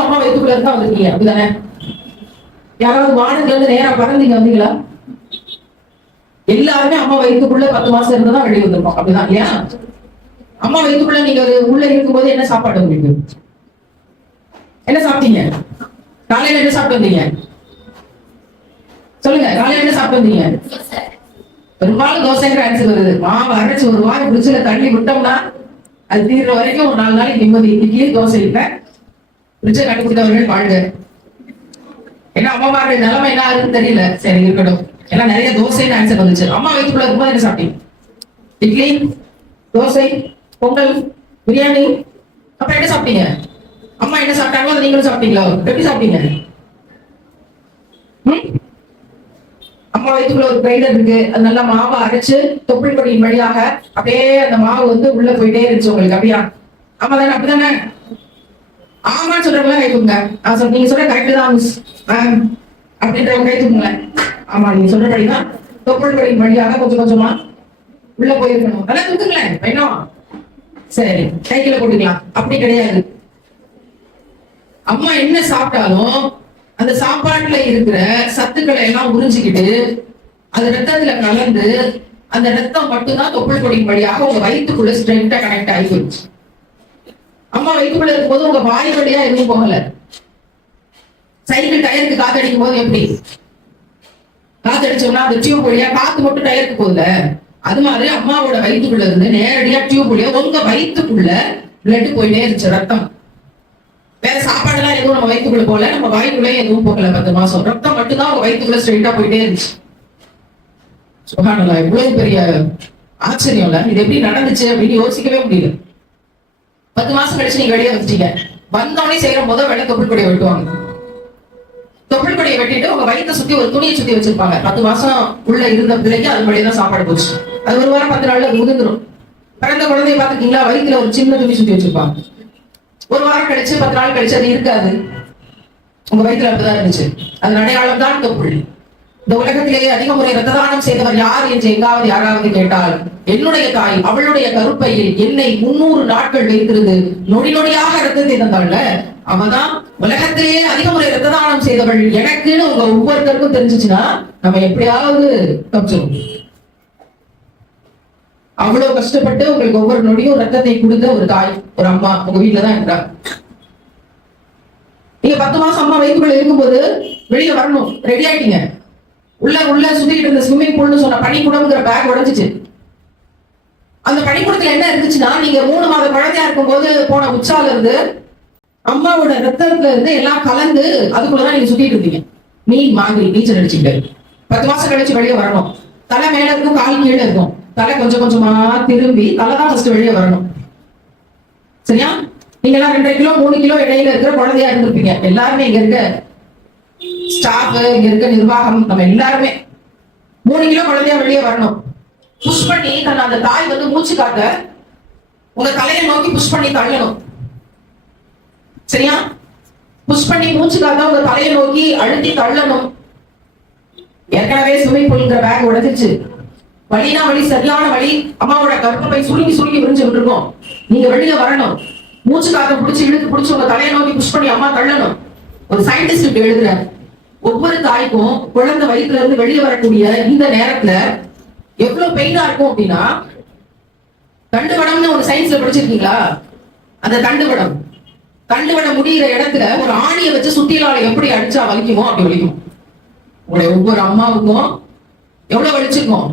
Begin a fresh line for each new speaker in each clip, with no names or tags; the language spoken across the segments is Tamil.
நீங்களும் அம்மா வயிற்றுக்குள்ள இருந்தா வந்திருக்கீங்க. அப்படிதானே? யாராவது வானத்துல இருந்து நேரா பறந்தீங்க வந்தீங்களா? எல்லாருமே அம்மா வயிற்றுக்குள்ள பத்து மாசம் இருந்துதான் வெளியே வந்திருக்கோம். அப்படிதான் இல்லையா? அம்மா வயிற்றுக்குள்ள நீங்க ஒரு உள்ள இருக்கும்போது என்ன சாப்பாடு உங்களுக்கு? என்ன சாப்பிட்டீங்க? காலையில என்ன சாப்பிட்டு வந்தீங்க? சொல்லுங்க காலையில என்ன சாப்பிட்டு வந்தீங்க? பெரும்பாலும் தோசைங்கிற ஆன்சர் வருது. மாவு அரைச்சு ஒரு வாய் பிடிச்சுல தள்ளி விட்டோம்னா அது தீர்ற வரைக்கும் ஒரு நாலு நாளைக்கு நிம்மதி. இட்லி தோசை இல்லை? பிடிச்ச கண்டுபிடித்தவர்கள் வாழ்க. ஏன்னா அம்மாமாருடைய நிலைமை என்ன ஆகுதுன்னு தெரியல. சரி இருக்கட்டும். ஏன்னா நிறைய தோசைன்னு ஆன்சர் வந்துச்சு. அம்மா வயிற்றுக்குள்ள இருக்கும்போது என்ன சாப்பிட்டீங்க? இட்லி தோசை பொங்கல் பிரியாணி. அப்ப என்ன சாப்பிட்டீங்க? அம்மா என்ன சாப்பிட்டாங்களோ அதை நீங்களும் சாப்பிட்டீங்களா? எப்படி சாப்பிட்டீங்க? அம்மா வயிற்றுக்குள்ள ஒரு கிரைண்டர் இருக்கு. அது நல்லா மாவை அரைச்சு தொப்புள் கொடியின் வழியாக அப்படியே அந்த மாவு வந்து உள்ள போயிட்டே இருந்துச்சு உங்களுக்கு. அப்படியா? ஆமா தானே அப்படிதானே? ஆமான்னு சொல்றவங்க கை தூங்க சொல் நீங்க சொல்ற கரெக்ட் தான் மிஸ் அப்படின்றவங்க கை தூங்குங்களேன் ஆமா நீங்க சொல்றபடிதான் தொப்புள் கொடியின் வழியாக கொஞ்சம் கொஞ்சமா உள்ள போயிருக்கணும். அதெல்லாம் தூக்குங்களேன் வேணும் சரி கைக்கில போட்டுக்கலாம். அப்படி கிடையாது. அம்மா என்ன சாப்பிட்டாலும் அந்த சாப்பாட்டுல இருக்கிற சத்துக்களை எல்லாம் உறிஞ்சிக்கிட்டு அது ரத்தத்துல கலந்து அந்த ரத்தம் மட்டும்தான் தொப்புள் கொடியின் வழியாக உங்க வயிற்றுக்குள்ள ஸ்ட்ரென்த்தா கனெக்ட் ஆகி போச்சு அம்மா வயிற்றுக்குள்ள இருக்கும்போது உங்க வாய் வழியா எதுவும் போகல. சைக்கிள் டயருக்கு காத்தடிக்கும் போது எப்படி? காத்தடிச்சோம்னா அந்த டியூப் வழியா காத்து மட்டும் டயருக்கு போகல. அது மாதிரி அம்மாவோட வயிற்றுக்குள்ள இருந்து நேரடியா டியூப் வழியா உங்க வயிற்றுக்குள்ள பிளட் போயிட்டே இருந்துச்சு ரத்தம். வேற சாப்பாடுலாம் எதுவும் நம்ம வயிற்றுக்குள்ள போகல. நம்ம வாய்க்குள்ளே எதுவும் போகல பத்து மாசம் ரத்தம் மட்டும்தான் உங்க வயிற்றுக்குள்ள ஸ்ட்ரெயிட்டா போயிட்டே இருந்துச்சு. சுகானலா இவ்வளவு பெரிய ஆச்சரியம் இல்ல? இது எப்படி நடந்துச்சு அப்படின்னு யோசிக்கவே முடியல. பத்து மாசம் கழிச்சு நீங்க வெளியே வந்துட்டீங்க. வந்தோடனே செய்யற முதல் வேலை தொப்புள் கொடியை வெட்டுவாங்க. தொப்புள் கொடியை வெட்டிட்டு உங்க வயிற்ற சுத்தி ஒரு துணியை சுத்தி வச்சிருப்பாங்க. பத்து மாசம் உள்ள இருந்த பிள்ளைக்கு அது வழியா தான் சாப்பாடு போச்சு. அது ஒரு வாரம் பத்து நாள்ல அது பிறந்த குழந்தைய பாத்துக்கீங்களா வயித்துல ஒரு சின்ன துணி சுத்தி வச்சிருப்பாங்க. ஒரு வாரம் கழிச்சு பத்து நாள் கழிச்சு அது இருக்காது. உங்க வயித்துல அப்படிதான் இருந்துச்சு. அது அடையாளம் தான் தொப்புள். இந்த உலகத்திலேயே அதிக முறை ரத்த தானம் செய்தவர் யார் என்று எங்காவது யாராவது கேட்டால் என்னுடைய தாய் அவளுடைய கருப்பையில் என்னை முன்னூறு நாட்கள் வைத்திருந்து நொடி நொடியாக ரத்தத்தை தந்தாள்ல? அவதான் உலகத்திலேயே அதிக முறை ரத்த தானம் செய்தவள் எனக்குன்னு உங்க ஒவ்வொருத்தருக்கும் தெரிஞ்சுச்சுன்னா நம்ம எப்படியாவது தப்பிச்சிடும் அவ்வளவு கஷ்டப்பட்டு உங்களுக்கு ஒவ்வொரு நொடியும் ரத்தத்தை கொடுத்த ஒரு தாய் ஒரு அம்மா உங்க வீட்டுலதான் தான் நீங்க பத்து மாசம் அம்மா வயிற்றுக்குள்ள இருக்கும்போது வெளியே வரணும். ரெடி ஆயிட்டீங்க. உள்ள உள்ள சுத்திட்டு இருந்த ஸ்விம்மிங் பூல்னு சொன்ன பனிக்குடம்ங்கிற பேக் உடைஞ்சிச்சு. அந்த பனிக்கூடத்துல என்ன இருந்துச்சுன்னா நீங்க மூணு மாத குழந்தையா இருக்கும்போது போன உச்சால இருந்து அம்மாவோட ரத்தத்துல இருந்து எல்லாம் கலந்து அதுக்குள்ளதான் நீங்க சுத்திட்டு இருந்தீங்க. மீன் வாங்கி நீச்சல் அடிச்சுக்கிட்டு. பத்து மாசம் கழிச்சு வெளியே வரணும். தலை மேல இருக்கும் கால் கீழே இருக்கும். தலை கொஞ்சம் கொஞ்சமா திரும்பி தலை தான் ஃபர்ஸ்ட் வெளியே வரணும். சரியா? நீங்க எல்லாம் ரெண்டரை கிலோ மூணு கிலோ இடையில இருக்கிற குழந்தையா இருந்திருப்பீங்க. எல்லாருமே இங்க இருக்க ஸ்டாஃப் இங்க இருக்க நிர்வாகம் நம்ம எல்லாருமே. மூணு கிலோ குழந்தையா வெளியே வரணும். புஷ் பண்ணி தன் அந்த தாய் வந்து மூச்சு காட்ட உங்க தலையை நோக்கி புஷ் பண்ணி தள்ளணும். சரியா? புஷ் பண்ணி மூச்சு காத்த உங்க தலையை நோக்கி அழுத்தி தள்ளணும். ஏற்கனவே ஸ்விம்மிங் பூல்ங்கிற பேக் உடைச்சிச்சு வழினா வழி சரியான வழி அம்மாவோட கர்ப்பப்பை சுருங்கி சுருங்கி விரிஞ்சு விட்டுருக்கோம். நீங்க வெளியில வரணும். மூச்சு காத்த பிடிச்சி இழுத்து பிடிச்சி உங்க தலையை நோக்கி புஷ் பண்ணி அம்மா தள்ளணும். ஒரு சயின்டிஸ்ட் இப்படி எழுதுறாரு. ஒவ்வொரு தாய்க்கும் குழந்தை வயிற்றுல இருந்து வெளியே வரக்கூடிய இந்த நேரத்துல எவ்வளவு பெயினா இருக்கும் அப்படின்னா தண்டுவடம்னு ஒரு சயின்ஸ்ல படிச்சிருக்கீங்களா? அந்த தண்டுவடம். தண்டுவடம் முடிகிற இடத்துல ஒரு ஆணியை வச்சு சுத்தியலால எப்படி அடிச்சா வலிக்குமோ அப்படி வலிக்கும். உங்களுடைய ஒவ்வொரு அம்மாவுக்கும் எவ்வளவு வலிச்சிருக்கும்?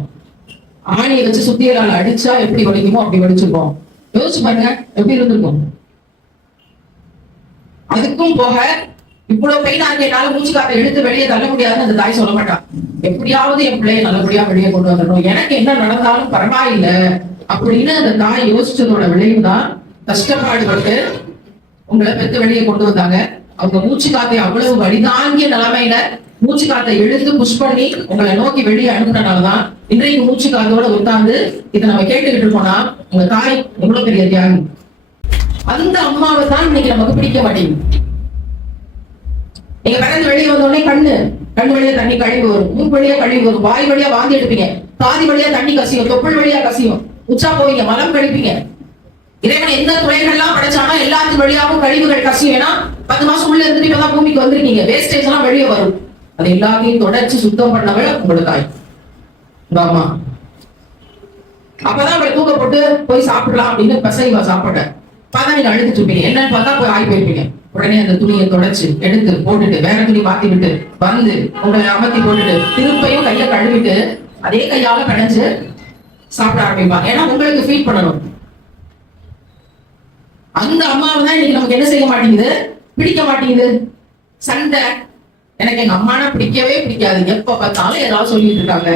ஆணியை வச்சு சுத்தியலால அடிச்சா எப்படி வலிக்குமோ அப்படி வலிச்சிருக்கும். யோசிச்சு பாருங்க எப்படி இருந்திருக்கும்? அதுக்கும் போக இவ்வளவு பெயின் இருக்கு என்னால மூச்சு காத்த எடுத்து வெளியே தள்ள முடியாதுன்னு அந்த தாய் சொல்ல மாட்டான் எப்படியாவது என் பிள்ளைய நல்லபடியா வெளியே கொண்டு வந்துடணும். எனக்கு என்ன நடந்தாலும் பரவாயில்லை. அப்படின்னு அந்த தாய் யோசிச்சதோட விளைவு தான் கஷ்டப்பாடுபட்டு உங்களை பெத்து வெளியே கொண்டு வந்தாங்க. அவங்க மூச்சு காத்தை அவ்வளவு வலிதாங்கிய நிலைமையில மூச்சு காத்தை எழுந்து புஷ் பண்ணி உங்களை நோக்கி வெளியே அனுப்புனனாலதான் இன்றைக்கு மூச்சு காத்தோட உட்கார்ந்து இதை நம்ம கேட்டுக்கிட்டு இருக்கோம்னா உங்க தாய் எவ்வளவு பெரிய தியாகம் அந்த அம்மாவை தான் இன்னைக்கு நமக்கு பிடிக்க மாட்டேங்குது. நீங்க பிறந்து வெளியே வந்த உடனே கண்ணு கண் வழியா தண்ணி கழிவு வரும். மூக்கு வழியா கழிவு வரும். வாய் வழியா வாந்தி எடுப்பீங்க. பாதி வழியா தண்ணி கசியும். தொப்புள் வழியா கசியும். உச்சா போவீங்க. மலம் கழிப்பீங்க. இறைவன் எந்த துறைகள்லாம் படைச்சானோ எல்லாத்து வழியாவும் கழிவுகள் கசியும். ஏன்னா பத்து மாசம் உள்ள இருந்துட்டு இப்பதான் பூமிக்கு வந்திருக்கீங்க. வேஸ்டேஜ் எல்லாம் வெளியே வரும். அது எல்லாத்தையும் தொடர்ச்சி சுத்தம் பண்ணவள உங்களுக்கு தாய் ஆமா அப்பதான் அவளை தூக்க போட்டு போய் சாப்பிடலாம் அப்படின்னு பசங்க சாப்பிட்டேன் பார்த்தா நீங்க அழுதுட்டு இருப்பீங்க. என்னன்னு பார்த்தா போய் ஆகி போயிருப்பீங்க. உடனே அந்த துணியை தொடச்சு எடுத்து போட்டுட்டு வேற துணி மாத்தி விட்டு வந்து உங்களை அமர்த்தி போட்டுட்டு திருப்பையும் கையை கழுவிட்டு அதே கையால கடைஞ்சு சாப்பிட ஆரம்பிப்பாங்க. ஏன்னா உங்களுக்கு ஃபீல் பண்ணணும். அந்த அம்மாவை தான் இன்னைக்கு நமக்கு என்ன செய்ய மாட்டேங்குது? பிடிக்க மாட்டேங்குது. சண்டை. எனக்கு எங்க அம்மானா பிடிக்கவே பிடிக்காது. எப்ப பார்த்தாலும் ஏதாவது சொல்லிட்டு இருக்காங்க.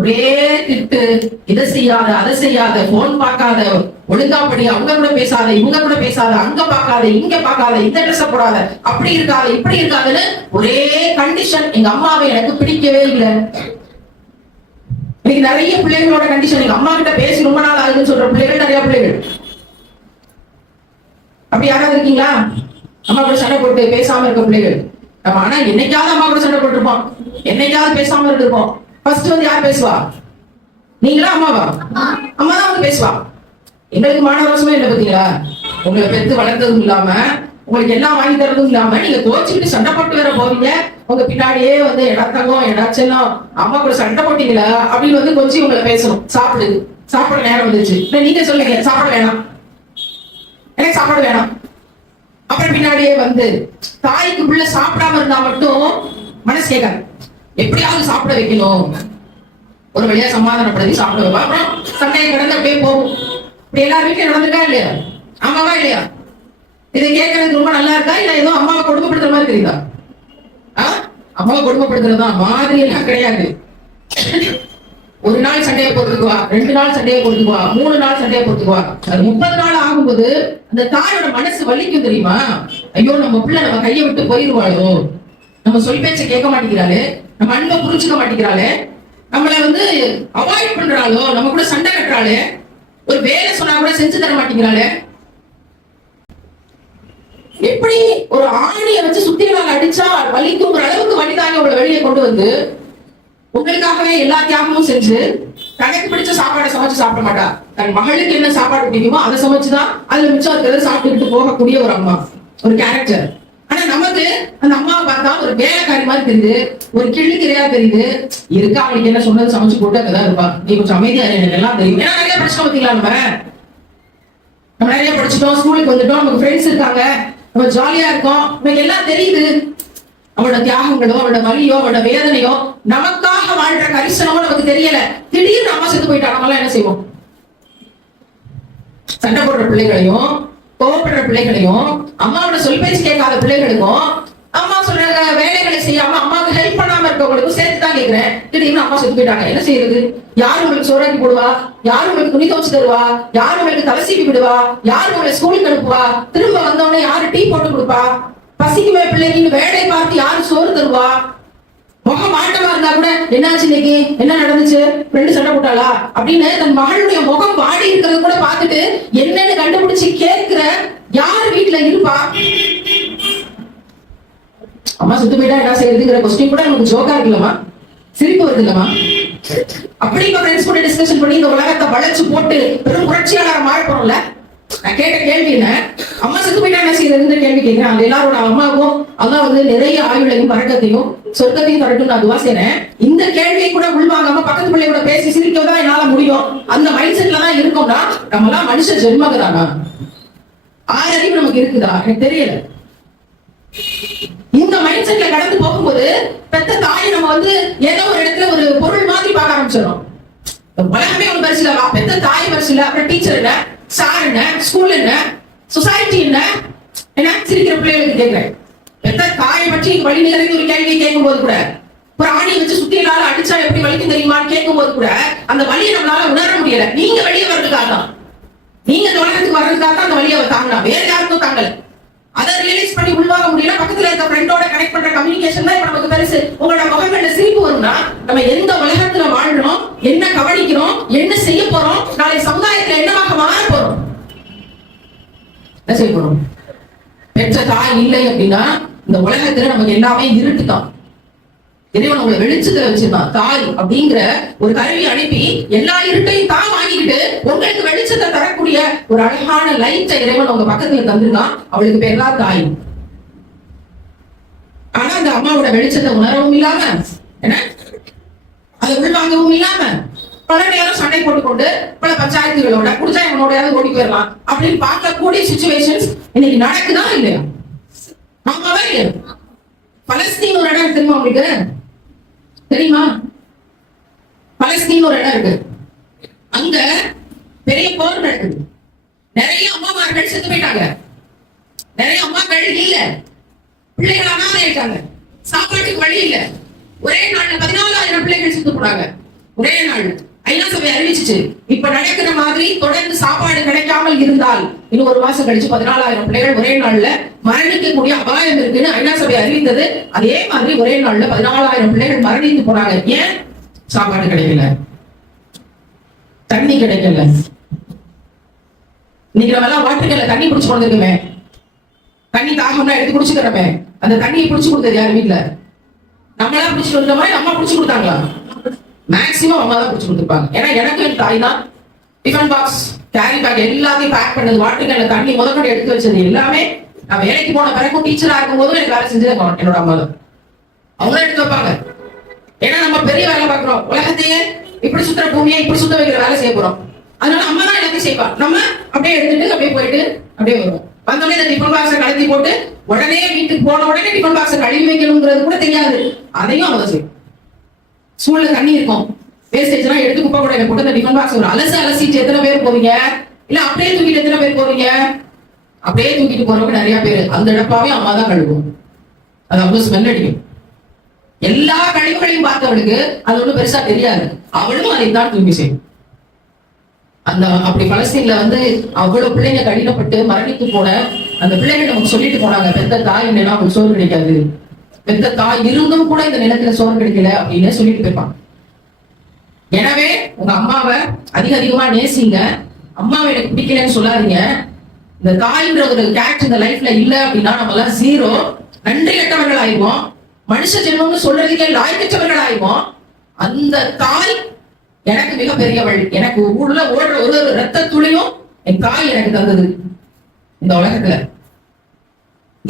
ஒரே திட்டு இதை செய்யாத அதை செய்யாத போன் பார்க்காத ஒழுங்காப்படி அவங்க கூட பேசாத இவங்க கூட பேசாத அங்க பார்க்காத இங்க பார்க்காத இந்த ட்ரெஸ் போடாத அப்படி இருக்காத இப்படி இருக்காதுன்னு ஒரே கண்டிஷன் எங்க அம்மாவை எனக்கு பிடிக்கவே இல்லை. இன்னைக்கு நிறைய பிள்ளைகளோட கண்டிஷன் எங்க அம்மா கிட்ட பேசி ரொம்ப நாள் ஆகுதுன்னு சொல்ற பிள்ளைகள் நிறைய பிள்ளைகள். அப்படி யாராவது இருக்கீங்களா? அம்மா கூட சண்டை போட்டு பேசாம இருக்க பிள்ளைகள். நம்ம ஆனா என்னைக்காவது அம்மா கூட சண்டை போட்டிருப்போம். என்னைக்காவது பேசாம இருந்திருப்போம். ஃபர்ஸ்ட் வந்து யார் பேசுவா? நீங்களா அம்மாவா? அம்மா தான் வந்து பேசுவா. எங்களுக்கு மாணவரசமே இல்லை பாத்தீங்களா? உங்களை பெத்து வளர்த்ததும் இல்லாம உங்களுக்கு எல்லாம் வாங்கி தரதும் இல்லாம நீங்க கோச்சுக்கிட்டு சண்டை போட்டு வேற போவீங்க உங்க பின்னாடியே வந்து எடாத்தங்கம் எடாச்செல்லாம் அம்மா கூட சண்டை போட்டீங்களா? அப்படின்னு வந்து கொஞ்சம் உங்களை பேசணும். சாப்பிடுது சாப்பிட நேரம் வந்துச்சு நீங்க சொல்லுங்க. சாப்பிட வேணாம். எனக்கு சாப்பாடு வேணாம். அப்புறம் பின்னாடியே வந்து தாய்க்கு புள்ள சாப்பிடாம இருந்தா மட்டும் மனசு கேட்காது. எப்படியாவது சாப்பிட வைக்கணும். ஒரு வழியா சமாதானப்படுத்தி சாப்பிட வைப்பா அப்புறம் சண்டையை கடந்து அப்படியே போகும். இப்படி எல்லா வீட்லயும் நடந்துட்டா இல்லையா? ஆமாவா இல்லையா? இதை கேட்கறது ரொம்ப நல்லா இருக்கா? இல்ல ஏதோ அம்மாவை கொடுமைப்படுத்துற மாதிரி தெரியுதா? ஆ? அம்மாவை கொடுமைப்படுத்துறது தான் மாதிரி எல்லாம் கிடையாது. ஒரு நாள் சண்டையை பொறுத்துக்குவா ரெண்டு நாள் சண்டையை பொறுத்துக்குவா மூணு நாள் சண்டையை பொறுத்துக்குவா அது முப்பது நாள் ஆகும்போது அந்த தாயோட மனசு வலிக்கும் தெரியுமா? ஐயோ நம்ம பிள்ளை நம்ம கையை விட்டு போயிருவாளோ? நம்ம சொல் பேச்ச கேட்க மாட்டேங்கிறாளே. நம்ம அன்பை புரிஞ்சுக்க மாட்டேங்கிறாளே. நம்மளை வந்து அவாய்ட் பண்றாளோ நம்ம கூட சண்டை கட்டுறாளே ஒரு வேலை சொன்னா கூட செஞ்சு தர மாட்டேங்கிறாளே. எப்படி ஒரு ஆணியை வச்சு சுத்திகளால் அடிச்சா வலிக்குங்கிற அளவுக்கு வலிதாங்க உங்களை வெளியே கொண்டு வந்து உங்களுக்காகவே எல்லா தியாகமும் செஞ்சு தனக்கு பிடிச்ச சாப்பாடை சமைச்சு சாப்பிட மாட்டா. தன் மகளுக்கு என்ன சாப்பாடு பிடிக்குமோ அதை சமைச்சுதான் அதுல மிச்சம் இருக்கிறத சாப்பிட்டுக்கிட்டு போகக்கூடிய ஒரு அம்மா ஒரு கேரக்டர் ஆனா நமக்கு அந்த அம்மாவை பார்த்தா ஒரு வேலைக்காரி மாதிரி தெரியுது ஒரு கிள்ளிக்கிறையா தெரியுது. இருக்கா அவளுக்கு என்ன சொன்னது சமைச்சு போட்டு அங்கதான் இருப்பா நீ கொஞ்சம் அமைதியா எனக்கு எல்லாம் தெரியும். ஏன்னா நிறைய பிரச்சனை பார்த்தீங்களா நம்ம? நம்ம நிறைய படிச்சுட்டோம் ஸ்கூலுக்கு வந்துட்டோம் நமக்கு ஃப்ரெண்ட்ஸ் இருக்காங்க. நம்ம ஜாலியா இருக்கோம். நமக்கு எல்லாம் தெரியுது. அவளோட தியாகங்களோ அவளோட வலியோ அவளோட வேதனையோ நமக்காக வாழ்ற கரிசனமோ நமக்கு தெரியல. திடீர்னு அம்மா செத்து போயிட்டா நம்மளாம் என்ன செய்வோம்? சண்டை போடுற பிள்ளைகளையும் கோவப்படுற பிள்ளைகளையும் அம்மாவோட சொல் பேச்சு கேட்காத பிள்ளைகளுக்கும் அம்மா சொல்ற வேலைகளை செய்யாம அம்மாவுக்கு ஹெல்ப் பண்ணாம இருக்கவங்களுக்கும் சேர்த்து தான் கேட்கிறேன். திடீர்னு அம்மா செத்து போயிட்டாங்க என்ன செய்யறது யார் உங்களுக்கு சோறாக்கி போடுவா? யார் உங்களுக்கு துணி துவச்சு தருவா? யார் உங்களுக்கு தலை சீவி விடுவா? யார் உங்களை ஸ்கூலுக்கு அனுப்புவா? திரும்ப வந்தோடனே யாரு டீ போட்டு கொடுப்பா? பசிக்குமே பிள்ளைங்க வேலை பார்த்து யாரு சோறு தருவா? முகம் மாட்டமா இருந்தா கூட என்னாச்சு இன்னைக்கு? என்ன நடந்துச்சு? ஃப்ரெண்டு சண்டை போட்டாளா? அப்படின்னு தன் மகளுடைய முகம் வாடி இருக்கிறத கூட பார்த்துட்டு என்னன்னு கண்டுபிடிச்சு கேட்கிற யார் வீட்டுல இருப்பா? அம்மா சுத்து போயிட்டா என்ன செய்யறதுங்கிற கொஸ்டின் கூட நமக்கு ஜோக்கா இருக்குல்லம்மா. சிரிப்பு வருது இல்லமா அப்படி இப்ப ஃப்ரெண்ட்ஸ் கூட டிஸ்கஷன் பண்ணி இந்த உலகத்தை வளைச்சு போட்டு பெரும் புரட்சியாளர் மாறப்போம்ல நான் கேட்ட கேள்வி என்ன? அம்மா செத்து போயிட்டா என்ன செய்யறதுன்னு கேள்வி கேட்கிறேன். அந்த எல்லாரோட அம்மாவுக்கும் அதான் வந்து நிறைய ஆயுளையும் பறக்கத்தையும் சொர்க்கத்தையும் தரட்டும் நான் துவா செய்றேன். இந்த கேள்வியை கூட உள்வாங்காம பக்கத்து பிள்ளை கூட பேசி சிரிக்க தான் என்னால முடியும்? அந்த மைண்ட் செட்ல தான் இருக்கோம்னா நம்ம எல்லாம் மனுஷ ஜென்மகதானா ஆறறிவு நமக்கு இருக்குதா? எனக்கு தெரியல. இந்த மைண்ட் செட்ல கடந்து போகும்போது பெத்த தாயை நம்ம வந்து ஏதோ ஒரு இடத்துல ஒரு பொருள் மாதிரி பார்க்க ஆரம்பிச்சிடும் உலகமே ஒரு பரிசு பெத்த தாய் பரிசு அப்புறம் டீச்சர் என்ன சார் என்ன ஸ்கூல் என்ன சொசைட்டி என்ன? ஏன்னா சிரிக்கிற பிள்ளைகளுக்கு கேட்கிறேன். எந்த காயை பற்றி வழி நிறைந்த ஒரு கேள்வியை கேட்கும் போது கூட ஒரு ஆணி வச்சு இல்லாத அடிச்சா எப்படி வலிக்கும் தெரியுமான்னு கேட்கும் போது கூட அந்த வழியை நம்மளால உணர முடியல. நீங்க வெளியே வர்றதுக்காக தான். நீங்க இந்த உலகத்துக்கு வர்றதுக்காக தான் அந்த வழியை தாங்கினா வேற யாருக்கும் தாங்கல. அதை ரியலைஸ் பண்ணி உள்வாங்க முடியல. பக்கத்துல இருக்க ஃப்ரெண்டோட கனெக்ட் பண்ற கம்யூனிகேஷன் தான் இப்ப நமக்கு பெருசு. உங்களோட முகங்கள்ல சிரிப்பு வரும்னா நம்ம எந்த உலகத்துல வாழ்றோம் என்ன கவனிக்கிறோம் என்ன செய்ய போறோம் நாளை சமுதாயத்துல என்னவாக மாற என்ன செய்யணும் பெற்ற தாய் இல்லை அப்படின்னா இந்த உலகத்துல நமக்கு எல்லாமே இருட்டு தான் இறைவன் உங்களை வெளிச்சத்துல வச்சிருக்கான் தாய் அப்படிங்கிற ஒரு கருவி அனுப்பி எல்லா இருட்டையும் தான் வாங்கிக்கிட்டு உங்களுக்கு வெளிச்சத்தை தரக்கூடிய ஒரு அழகான லைட்டை இறைவன் உங்க பக்கத்துல தந்திருக்கான் அவளுக்கு பேர் தான் தாய். ஆனா அந்த அம்மாவோட வெளிச்சத்தை உணரவும் இல்லாம என்ன? அதை உள்வாங்கவும் இல்லாம பல நேரம் சண்டை போட்டுக்கொண்டு பல பஞ்சாயத்துகளோட குடிச்சா இவனோடையாவது ஓடி போயிடலாம் அப்படின்னு பார்க்கக்கூடிய சுச்சுவேஷன்ஸ் இன்னைக்கு நடக்குதா இல்லையா? ஆமாவா இல்லையா? பலஸ்தீன் ஒரு இடம் தெரியுமா உங்களுக்கு? தெரியுமா? பலஸ்தீன் ஒரு இடம் இருக்கு. அங்க பெரிய போர் நடக்குது. நிறைய அம்மாமார்கள் செத்து போயிட்டாங்க. நிறைய அம்மாக்கள் இல்ல. பிள்ளைகள் அனாதை ஆயிட்டாங்க. சாப்பாட்டுக்கு வழி இல்ல. ஒரே நாள்ல பதினாலாயிரம் பிள்ளைகள் செத்து போனாங்க. ஒரே நாள் ஐநா சபை அறிவிச்சுச்சு. இப்ப நடக்கிற மாதிரி தொடர்ந்து சாப்பாடு கிடைக்காமல் இருந்தால் இன்னும் ஒரு மாசம் கழிச்சு பதினாலாயிரம் பிள்ளைகள் ஒரே நாள்ல மரணிக்கக்கூடிய அபாயம் இருக்குன்னு ஐநா சபை அறிவித்தது. அதே மாதிரி ஒரே நாள்ல பதினாலாயிரம் பிள்ளைகள் மரணித்து போனாங்க. ஏன்? சாப்பாடு கிடைக்கல. தண்ணி கிடைக்கல. இன்னைக்கு நம்ம எல்லாம் வாட்டர்கல்ல தண்ணி பிடிச்சு கொடுத்துருக்குமே. தண்ணி தாகம்னா எடுத்து குடிச்சுக்கிறோமே. அந்த தண்ணியை பிடிச்சு கொடுத்தது யாரு வீட்டுல நம்மளா பிடிச்சு கொடுத்த மாதிரி அம்மா பிடிச்சு கொடுத்தாங்களா? மேக்ஸிமம் அம்மா தான் பிடிச்சி கொடுத்துருப்பாங்க. ஏன்னா எனக்கு என் தாய் தான் டிஃபன் பாக்ஸ் கேரி பேக் எல்லாத்தையும் பேக் பண்ணது வாட்டர்கல்ல தண்ணி முதற்கொண்டு எடுத்து வச்சது எல்லாமே நான் வேலைக்கு போன பிறகும் டீச்சரா இருக்கும் போதும் எனக்கு வேலை செஞ்சது என்னோட அம்மா தான். அவங்களும் எடுத்து வைப்பாங்க. ஏன்னா நம்ம பெரிய வேலை பார்க்குறோம். உலகத்தையே இப்படி சுத்துற பூமியை இப்படி சுத்த வைக்கிற வேலை செய்ய போறோம். அதனால அம்மா தான் எல்லாத்தையும் செய்வா நம்ம அப்படியே எடுத்துட்டு அப்படியே போயிட்டு அப்படியே வருவோம். வந்தோடனே இந்த டிஃபன் பாக்ஸை கலத்தி போட்டு உடனே வீட்டுக்கு போன உடனே டிஃபன் பாக்ஸை கழுவி வைக்கணுங்கிறது கூட தெரியாது. அதையும் அவங்க செய்யும் ஸ்கூல்ல தண்ணி இருக்கும். வேஸ்டேஜ்லாம் எடுத்து குப்பை கூட எனக்கு கொடுத்த டிஃபன் பாக்ஸ் ஒரு அலசி அலசிட்டு எத்தனை பேர் போவீங்க? இல்ல அப்படியே தூக்கிட்டு எத்தனை பேர் போவீங்க அப்படியே தூக்கிட்டு போறவங்க நிறைய பேர். அந்த இடப்பாவே அம்மா தான் கழுவும் அது அவ்வளவு ஸ்மெல் அடிக்கும். எல்லா கழிவுகளையும் பார்த்தவளுக்கு அது ஒன்றும் பெருசா தெரியாது. அவளும் அதை தான் தூக்கி செய்யும். அந்த அப்படி பலஸ்தீன்ல வந்து அவ்வளவு பிள்ளைங்க கடினப்பட்டு மரணித்து போன அந்த பிள்ளைங்க நமக்கு சொல்லிட்டு போனாங்க பெத்த தாய் என்னன்னா அவங்களுக்கு சோறு கிடைக்காது. பெத்த தாய் இருந்தும் கூட இந்த நிலத்துல சோறு கிடைக்கல அப்படின்னு சொல்லிட்டு போயிருப்பாங்க. எனவே உங்க அம்மாவை அதிக அதிகமா நேசிங்க. அம்மாவை எனக்கு பிடிக்கலன்னு சொல்லாதீங்க. இந்த தாய்ன்ற ஒரு கேரக்டர் இந்த லைஃப்ல இல்ல அப்படின்னா நம்ம எல்லாம் ஜீரோ நன்றி கெட்டவர்கள் ஆயிடுவோம் மனுஷ ஜென்மம்னு சொல்றதுக்கே லாய்க்கற்றவர்கள் ஆயிடுவோம் அந்த தாய் எனக்கு மிக பெரியவள் எனக்கு உள்ள ஓடுற ஒரு ஒரு ரத்த துளியும் என் தாய் எனக்கு தந்தது. இந்த உலகத்துல.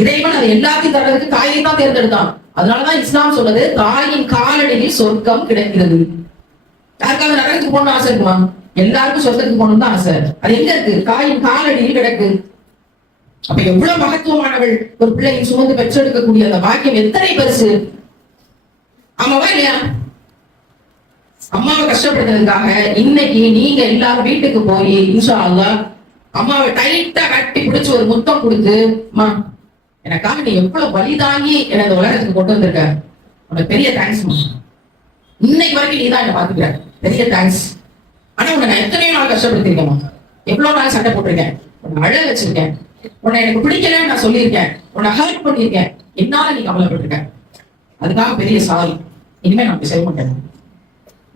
இறைவன் அது எல்லாத்தையும் தர்றதுக்கு தாயை தான் தேர்ந்தெடுத்தான். அதனாலதான் இஸ்லாம் சொல்றது தாயின் காலடியில் சொர்க்கம் கிடைக்கிறது. யாருக்காவது நரகத்துக்கு போகணும்னு ஆசை இருக்குமா? எல்லாருக்கும் சொர்க்கத்துக்கு போகணும் தான் ஆசை. அது எங்க இருக்கு? தாயின் காலடியில் கிடக்கு. அப்ப எவ்வளவு மகத்துவமானவள் ஒரு பிள்ளையை சுமந்து பெற்றெடுக்கக்கூடிய அந்த பாக்கியம் எத்தனை பெருசு? ஆமாவா இல்லையா? அம்மாவை கஷ்டப்படுத்துறதுக்காக இன்னைக்கு நீங்க எல்லாரும் வீட்டுக்கு போய் இன்ஷா அல்லா அம்மாவை டைட்டா கட்டி பிடிச்சு ஒரு முத்தம் கொடுத்து அம்மா எனக்காக நீ எவ்வளவு வலிதாங்கி என்ன இந்த உலகத்துக்கு கொண்டு வந்திருக்க? உனக்கு பெரிய தேங்க்ஸ் இன்னைக்கு வரைக்கும் நீ தான் என்ன பாத்துக்கிற பெரிய தேங்க்ஸ் ஆனா உன்னை நான் எத்தனையோ நாள் கஷ்டப்படுத்திருக்கேன் எவ்வளவு நாள் சண்டை போட்டிருக்கேன். உன்னை அழ வச்சிருக்கேன். உன்னை எனக்கு பிடிக்கலன்னு நான் சொல்லியிருக்கேன். உன்னை ஹர்ட் பண்ணியிருக்கேன். என்னால நீ கவலைப்பட்டிருக்க. அதுக்காக பெரிய சாரி இனிமே நான் அப்படி செய்ய மாட்டேன்.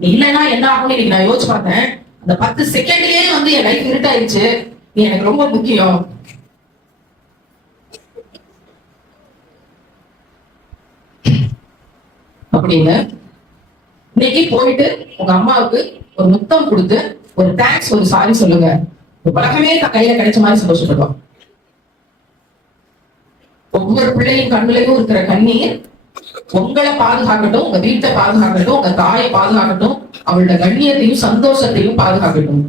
நீ இல்லைன்னா என்ன ஆகும்னு இன்னைக்கு நான் யோசிச்சு பார்த்தேன். அந்த பத்து செகண்ட்லயே வந்து என் லைஃப் இருட்டாயிருச்சு. நீ எனக்கு ரொம்ப முக்கியம். அப்படின்னு இன்னைக்கு போயிட்டு உங்க அம்மாவுக்கு ஒரு முத்தம் கொடுத்து ஒரு தேங்க்ஸ் ஒரு சாரி சொல்லுங்க. உலகமே கையில கிடைச்ச மாதிரி சந்தோஷப்படுவோம் ஒவ்வொரு பிள்ளையும் கண்ணுலையும் இருக்கிற கண்ணீர் உங்களை பாதுகாக்கட்டும் உங்க வீட்டை பாதுகாக்கட்டும் உங்க தாயை பாதுகாக்கட்டும் அவளோட கண்ணியத்தையும் சந்தோஷத்தையும் பாதுகாக்கட்டும்.